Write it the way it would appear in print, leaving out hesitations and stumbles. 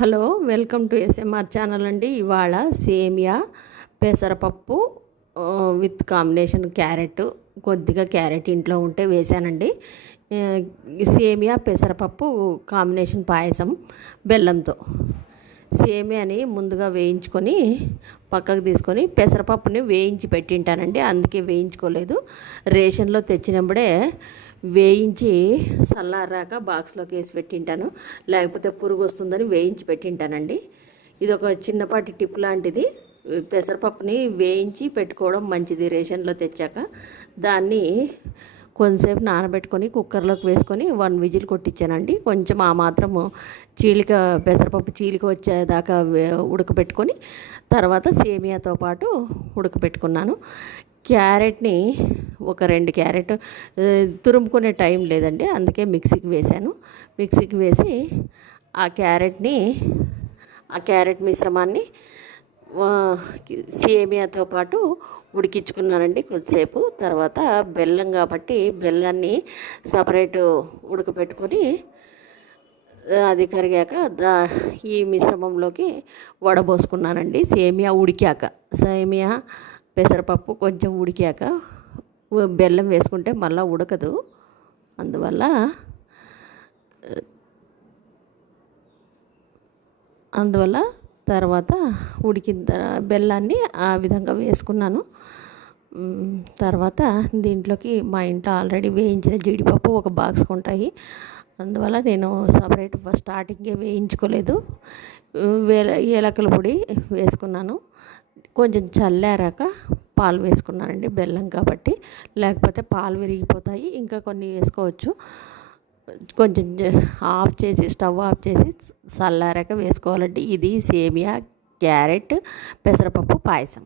Hello, welcome to SMR channel అండి. ఇవాళ సేమియా పెసరపప్పు విత్ కాంబినేషన్ క్యారెట్, కొద్దిగా క్యారెట్ ఇంట్లో ఉంటే వేసానండి. సేమియా పెసరపప్పు కాంబినేషన్ పాయసం బెల్లంతో. సేమియాని ముందుగా వేయించుకొని పక్కకు తీసుకొని పెసరపప్పుని వేయించి పెట్టింటానండి, అందుకే వేయించుకోలేదు. రేషన్లో తెచ్చినప్పుడే వేయించి చల్లారాక బాక్స్లోకి వేసి పెట్టింటాను, లేకపోతే పురుగు వస్తుందని వేయించి పెట్టింటానండి. ఇది ఒక చిన్నపాటి టిప్ లాంటిది. పెసరపప్పుని వేయించి పెట్టుకోవడం మంచిది. రేషన్లో తెచ్చాక దాన్ని కొంతసేపు నానబెట్టుకొని కుక్కర్లోకి వేసుకొని 1 విజిల్ కొట్టించానండి. కొంచెం ఆ మాత్రము చీలిక, పెసరపప్పు చీలిక వచ్చేదాకా ఉడకబెట్టుకొని తర్వాత సేమియాతో పాటు ఉడకబెట్టుకున్నాను. క్యారెట్ని ఒక 2 క్యారెట్ తురుముకునే టైం లేదండి, అందుకే మిక్సీకి వేశాను. మిక్సీకి వేసి ఆ క్యారెట్ మిశ్రమాన్ని సేమియాతో పాటు ఉడికించుకున్నానండి కొద్దిసేపు. తర్వాత బెల్లం కాబట్టి బెల్లాన్ని సపరేట్ ఉడకపెట్టుకొని అది కరిగాక ఈ మిశ్రమంలోకి వడబోసుకున్నానండి. సేమియా ఉడికాక, సేమియా పెసరపప్పు కొంచెం ఉడికాక బెల్లం వేసుకుంటే మళ్ళీ ఉడకదు, అందువల్ల తర్వాత ఉడికిన బెల్లాన్ని ఆ విధంగా వేసుకున్నాను. తర్వాత దీంట్లోకి మా ఇంట్లో ఆల్రెడీ వేయించిన జీడిపప్పు ఒక బాక్స్కి ఉంటాయి, అందువల్ల నేను సపరేట్ స్టార్టింగే వేయించుకోలేదు. ఏలకల పొడి వేసుకున్నాను. కొంచెం చల్లారాక పాలు వేసుకున్నానండి, బెల్లం కాబట్టి, లేకపోతే పాలు విరిగిపోతాయి. ఇంకా కొన్ని వేసుకోవచ్చు. కొంచెం స్టవ్ ఆఫ్ చేసి చల్లారాక వేసుకోవాలండి. ఇది సేమియా క్యారెట్ పెసరపప్పు పాయసం.